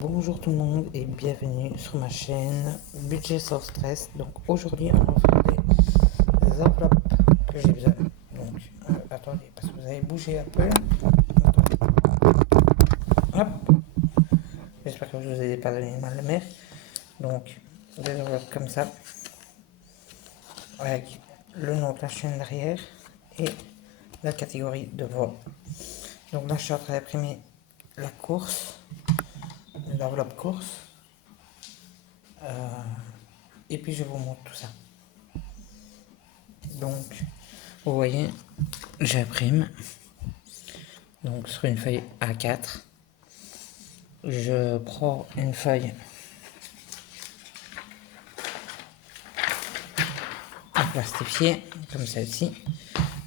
Bonjour tout le monde et bienvenue sur ma chaîne Budget sans stress. Donc aujourd'hui on va faire des enveloppes que j'ai besoin. Donc attendez parce que vous avez bougé un peu là. Hop. J'espère que je vous ai pas donné mal de mer. Donc des enveloppes comme ça avec le nom de la chaîne derrière et la catégorie de vol. Donc là je suis en train d'imprimer la course, l'enveloppe course. Et puis je vous montre tout ça. Donc vous voyez, j'imprime donc sur une feuille A4. Je prends une feuille à plastifier comme celle-ci.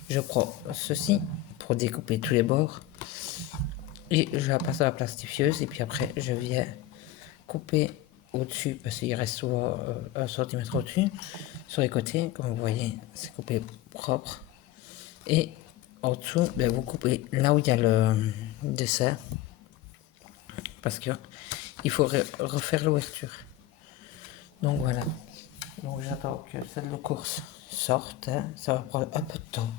Je prends ceci pour découper tous les bords et je la passe à la plastifieuse et puis après je viens couper au-dessus parce qu'il reste souvent 1 cm au-dessus. Sur les côtés, comme vous voyez, c'est coupé propre. Et en dessous, vous coupez là où il y a le dessert parce que il faut refaire l'ouverture. Donc voilà. Donc j'attends que celle de course sorte. Ça va prendre un peu de temps.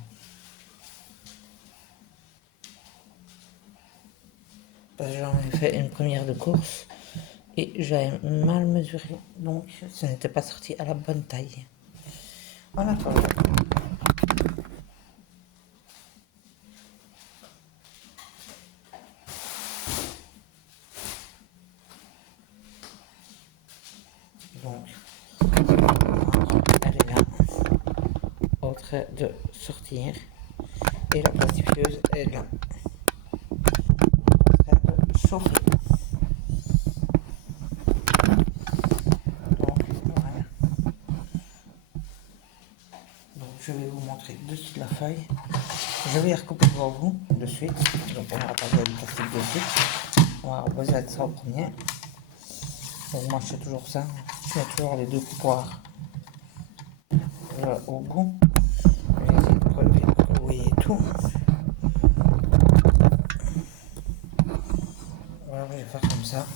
Parce que j'en ai fait une première de course et j'avais mal mesuré. Donc ce n'était pas sorti à la bonne taille. En attendant. Donc elle est là. En train de sortir. Et la plastifieuse est là. En train de chauffer. Donc voilà. Donc je vais vous montrer dessus de la feuille. Je vais recouper pour vous de suite. Donc on va pas besoin du plastique de suite. On va avoir besoin de ça en premier. Donc moi je fais toujours ça. Je mets toujours les deux coupoirs au bout. Je vais essayer de relever pour que vous voyez tout. Voilà, je vais faire comme ça.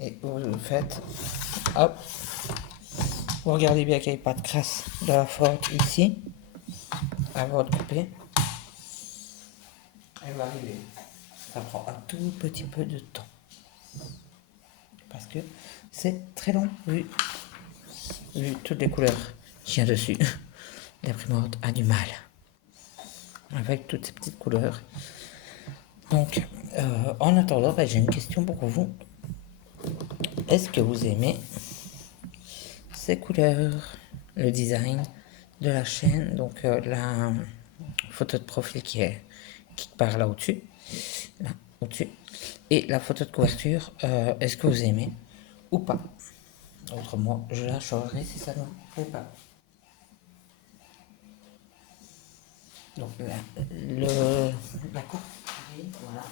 Et vous le faites. Hop. Vous regardez bien qu'il n'y ait pas de crasse de la forte ici. Avant de couper. Elle va arriver. Ça prend un tout petit peu de temps. Parce que c'est très long vu toutes les couleurs qu'il y a dessus. L'imprimante a du mal avec toutes ces petites couleurs. Donc, en attendant, j'ai une question pour vous. Est-ce que vous aimez ces couleurs, le design de la chaîne, donc la photo de profil qui part là au-dessus, là au-dessus, et la photo de couverture, est-ce que vous aimez ou pas? Autrement, je la changerai si ça ne me plaît pas. Donc la coupe, voilà.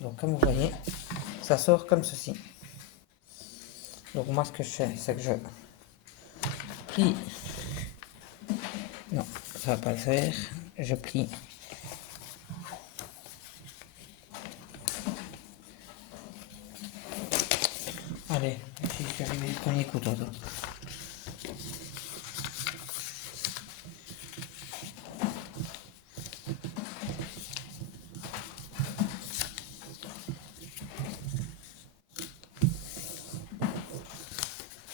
Donc comme vous voyez, ça sort comme ceci. Donc moi ce que je fais, c'est que je plie. Non, ça va pas le faire. Je plie. Allez, si je suis arrivé le premier couteau.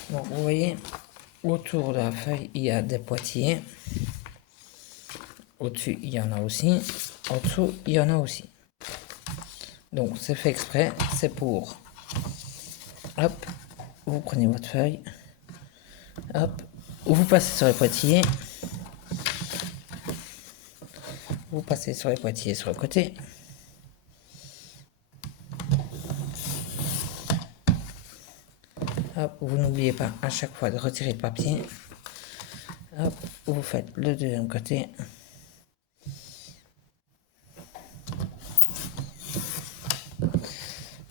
Donc vous voyez, autour de la feuille, il y a des pointillés. Au-dessus, il y en a aussi. En dessous, il y en a aussi. Donc c'est fait exprès, c'est pour... Hop, vous prenez votre feuille. Hop, vous passez sur les pointillés. Vous passez sur les pointillés sur le côté. Hop, vous n'oubliez pas à chaque fois de retirer le papier. Hop, vous faites le deuxième côté.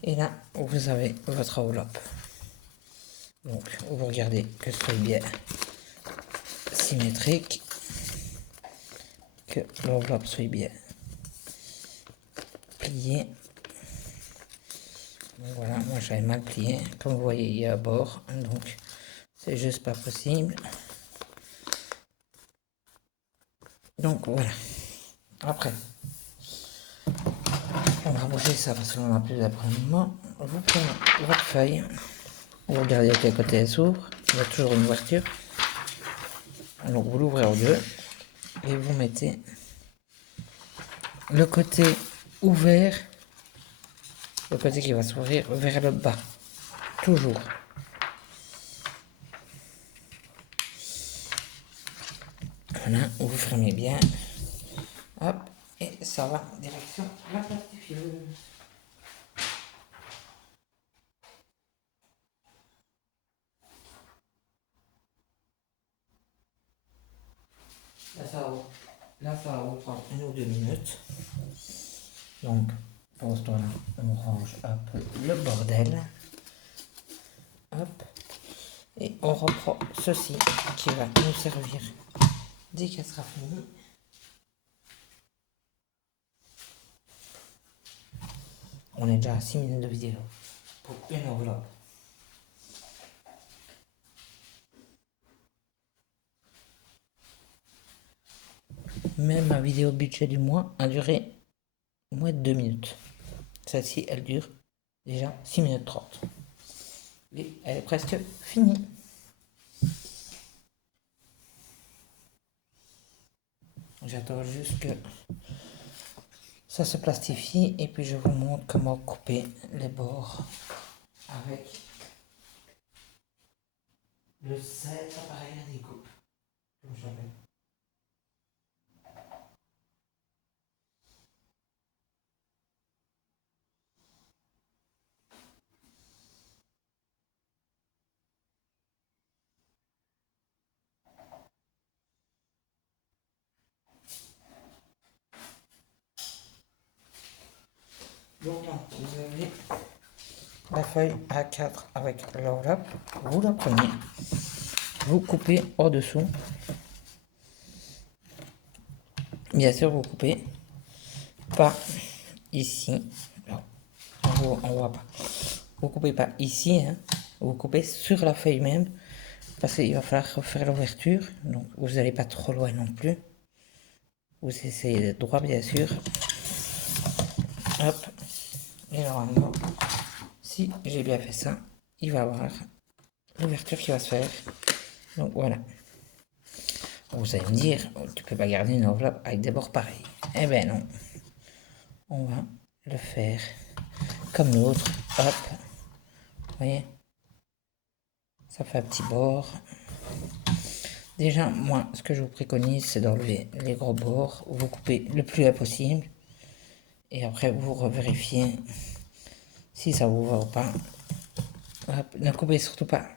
Et là, vous avez votre enveloppe. Donc, vous regardez que ce soit bien symétrique, que l'enveloppe soit bien pliée. Voilà, moi j'avais mal plié. Comme vous voyez, il y a à bord, donc c'est juste pas possible. Donc voilà. Après, on va bouger ça parce qu'on n'a plus d'après-midi. Vous prenez votre feuille, vous regardez de quel côté elle s'ouvre, il y a toujours une ouverture. Donc vous l'ouvrez en deux et vous mettez le côté ouvert, le côté qui va s'ouvrir vers le bas, toujours. Voilà, vous fermez bien. Hop, et ça va direction la plastifieuse. Là, ça va vous prendre 1 ou 2 minutes. Donc, pour ce temps-là, on range un peu le bordel. Hop. Et on reprend ceci qui va nous servir dès qu'elle sera finie. On est déjà à 6 minutes de vidéo pour une enveloppe. Même ma vidéo budget du mois a duré moins de 2 minutes. Celle-ci, elle dure déjà 6 minutes 30. Et elle est presque finie. J'attends juste que ça se plastifie et puis je vous montre comment couper les bords avec le set appareil à découpe, comme j'appelle. Donc là, vous avez la feuille A4 avec l'enveloppe, vous la prenez, vous coupez au-dessous. Bien sûr, vous coupez pas ici, non, on voit pas. Vous coupez pas ici, hein. Vous coupez sur la feuille même, parce qu'il va falloir refaire l'ouverture, donc vous n'allez pas trop loin non plus. Vous essayez de droit, bien sûr. Hop, et normalement, si j'ai bien fait ça, il va y avoir l'ouverture qui va se faire. Donc voilà. Vous allez me dire, tu peux pas garder une enveloppe avec des bords pareils. Eh ben non. On va le faire comme l'autre. Hop. Vous voyez? Ça fait un petit bord. Déjà, moi, ce que je vous préconise, c'est d'enlever les gros bords. Vous coupez le plus bas possible. Et après, vous revérifiez si ça vous va ou pas. Hop. Ne coupez surtout pas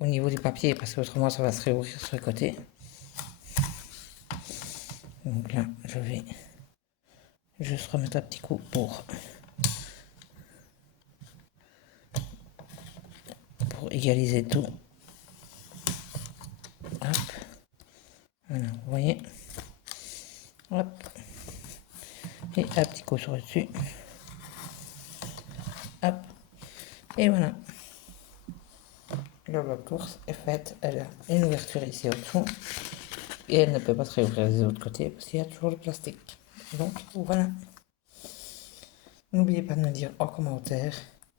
au niveau du papier parce que autrement ça va se réouvrir sur le côté. Donc là, je vais juste remettre un petit coup pour égaliser tout. Hop. Voilà, vous voyez. Hop. Et un petit coup sur le dessus. Hop. Et voilà. La course est faite. Elle a une ouverture ici au-dessous. Et elle ne peut pas se réouvrir des autres côtés parce qu'il y a toujours le plastique. Donc voilà. N'oubliez pas de me dire en commentaire,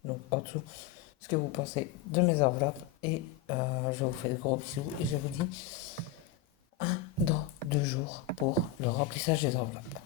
donc en dessous, ce que vous pensez de mes enveloppes. Et je vous fais de gros bisous et je vous dis à dans 2 jours pour le remplissage des enveloppes.